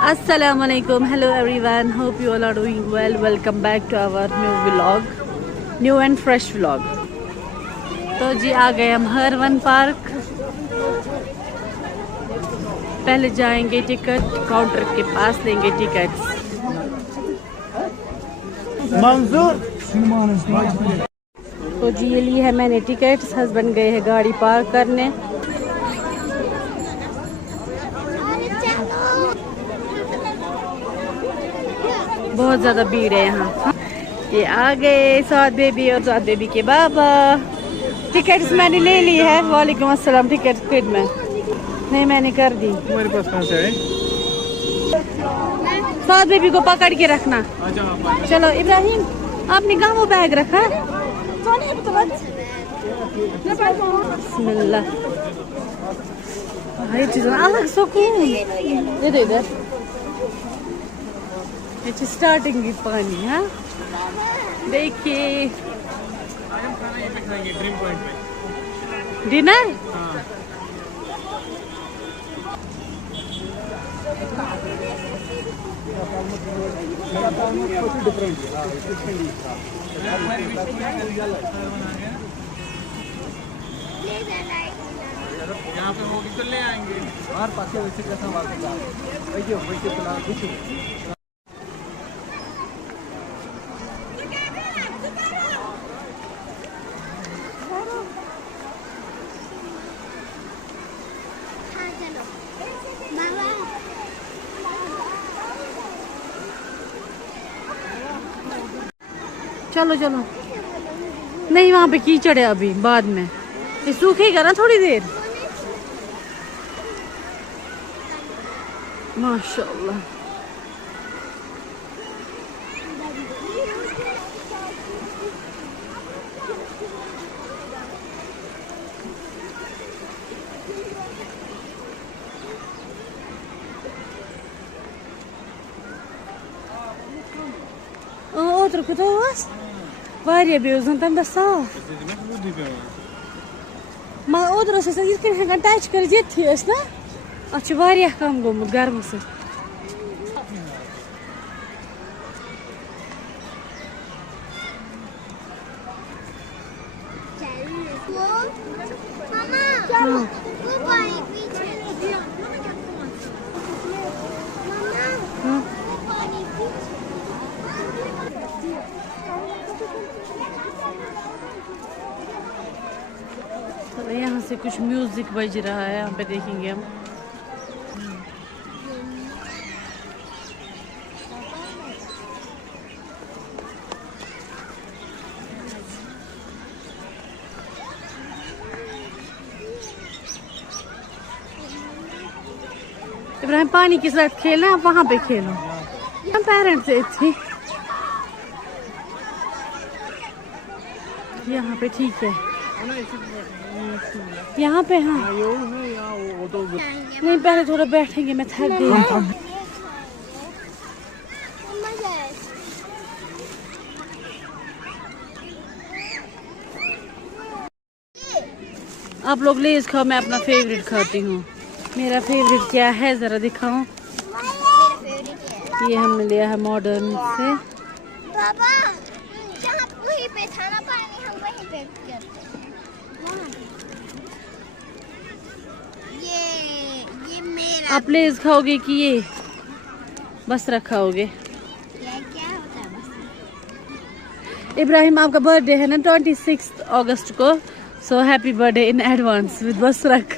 Assalamualaikum. Hello everyone. Hope you all are doing well. Welcome back to our new vlog, new and fresh vlog. तो जी आ गए हम Harvan park. पहले जाएंगे ticket counter के पास, लेंगे tickets. मंजूर. तो जी ये ली है मैंने टिकट्स. हस्बैंड गए हैं गाड़ी पार्क करने. बहुत ज़्यादा भीड़ है यहाँ. ये आ गए साद बेबी और साद बेबी के बाबा. टिकट्स मैंने ले ली है. वालेकुम अस्सलाम. टिकट स्पीड में नहीं मैंने कर दी. तुम्हारे पास कहाँ से है? साद बेबी को पकड़ के रखना. चलो इब्राहिम, आपने कहाँ वो बैग रखा? बिस्मिल्लाह. ये चीज़ अलग सुकून. ये दो इधर. ये स्टार्टिंग की पानी. हाँ देखिए ड्रीम पॉइंट पे डिनर. यहाँ पे होगी तो ले आएंगे. और पाके वैसे कैसा वैसे चलो चलो. नहीं वहाँ पे कीचड़ है अभी. बाद में ये सूखेगा ना थोड़ी देर. माशाल्लाह. Outro que tu was? Varia bezan tam da saaf. Ma outro se sagir ke hagan touch kar jethi es na. Ach varia kam gomut garm se. Mama. तो यहाँ से कुछ म्यूजिक बज रहा है. यहाँ पे देखेंगे हम. इब्राहिम पानी के साथ खेलना. आप वहाँ पे खेलो. हम पेरेंट्स थे. यहाँ पे ठीक है. यहाँ पे. हाँ नहीं पहले थोड़ा बैठेंगे. मैं थक गई. आप लोग लेज खाओ. मैं अपना फेवरेट खाती हूँ. मेरा फेवरेट क्या है जरा दिखाऊं. ये हमने लिया है मॉडर्न से. पापा जहाँ वहीं पे था ना पानी, हम वहीं पे करते हैं. ये मेरा. आप लेज खाओगे कि ये बस रखाओगे? ये क्या होता है बस? इब्राहिम आपका बर्थडे है ना 26 अगस्त को. So happy birthday in advance with बसरक.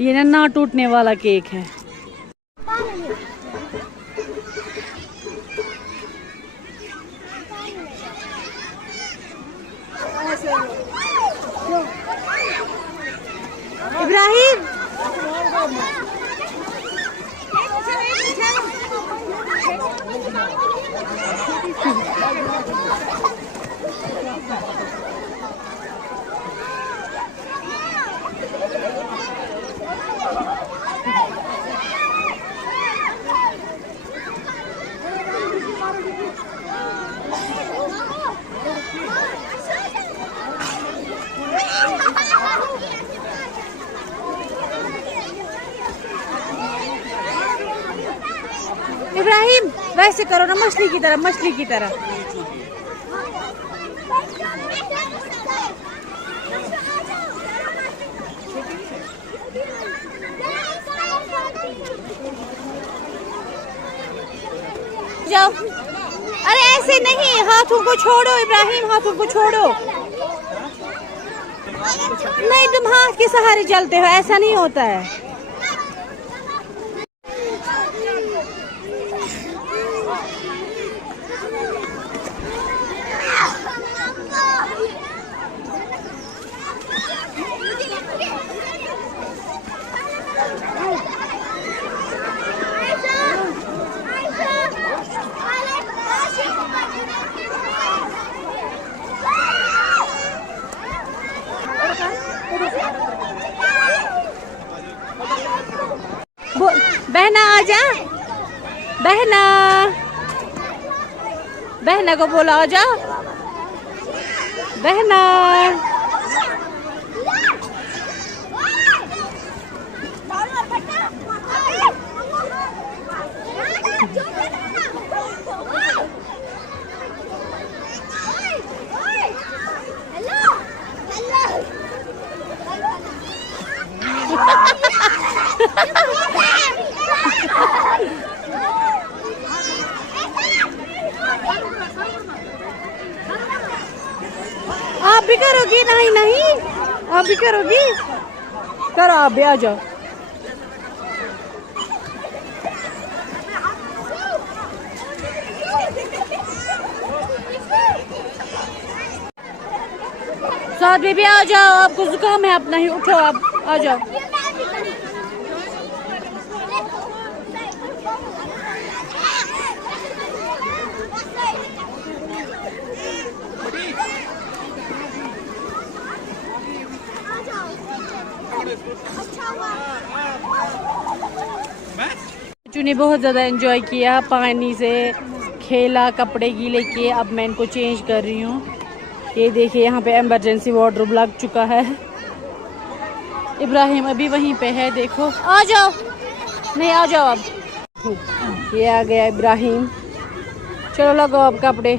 ये ना टूटने वाला केक है. इब्राहिम इब्राहिम वैसे करो ना, मछली की तरह, मछली की तरह। जाओ। अरे ऐसे नहीं, हाथों को छोड़ो इब्राहिम, हाथों को छोड़ो। नहीं, तुम हाथ के सहारे चलते हो, ऐसा नहीं होता है। बहना आजा, बहना, बहना को बोला आजा, बहना। आप भी करोगी? नहीं नहीं, आप भी करोगी? करो, आप भी आ जाओ। साथ में भी आ जाओ, आपको जुकाम है, आप नहीं उठो, आप आ जाओ। बच्चों ने बहुत ज़्यादा एंजॉय किया, पानी से खेला, कपड़े गीले किए। अब मैं इनको चेंज कर रही हूँ। ये देखिए, यहाँ पे इमरजेंसी वार्डरोब लग चुका है। इब्राहिम अभी वहीं पे है, देखो। आ जाओ, नहीं आ जाओ अब। ये आ गया इब्राहिम, चलो लगाओ अब कपड़े।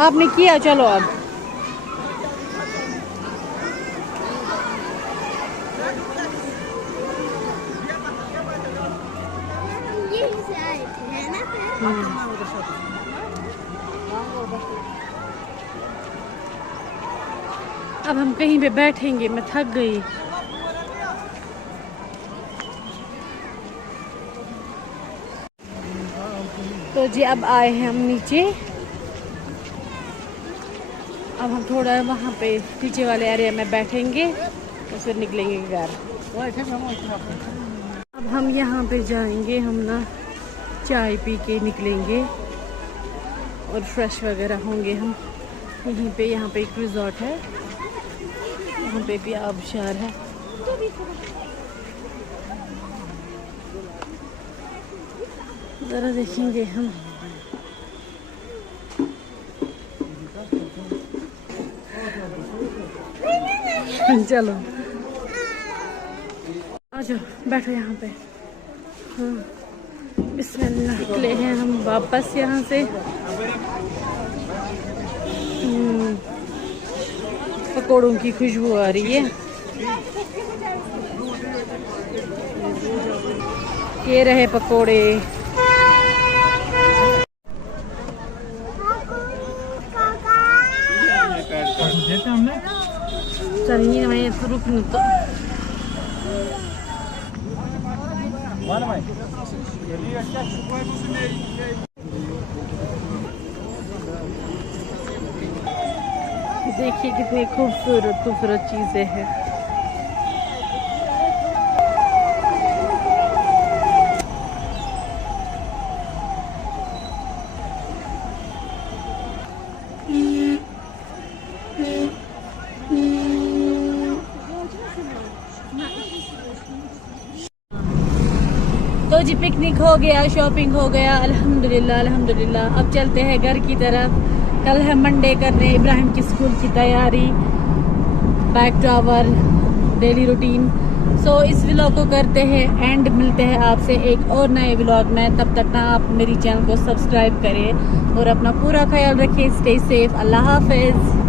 आपने किया, चलो अब। अब हम कहीं पे बैठेंगे, मैं थक गई। तो जी अब आए हैं हम नीचे। अब हम थोड़ा वहाँ पे पीछे वाले एरिया में बैठेंगे और फिर निकलेंगे घर। अब हम यहाँ पे जाएंगे, हम ना चाय पी के निकलेंगे और फ्रेश वगैरह होंगे हम यहीं पे। यहाँ पे एक रिजॉर्ट है, यहाँ पे भी आबशार है। ज़रा देखेंगे हम। चलो आ जाओ बैठो यहाँ पे। हाँ बिस्मिल्लाह निकले हैं हम वापस यहाँ से। पकौड़ों की खुशबू आ रही है। ये रहे पकोड़े। देते हमने चलिए मैं तो रुकूं तो देखिए कितनी खूबसूरत खूबसूरत चीजें हैं। तो जी पिकनिक हो गया, शॉपिंग हो गया, अल्हम्दुलिल्लाह अल्हम्दुलिल्लाह। अब चलते हैं घर की तरफ। कल है मंडे, करने इब्राहिम की स्कूल की तैयारी, back to our daily routine. So इस व्लॉग को करते हैं एंड मिलते हैं आपसे एक और नए व्लॉग में। तब तक ना आप मेरी चैनल को सब्सक्राइब करें और अपना पूरा ख्याल रखें। Stay safe. अल्लाह हाफिज।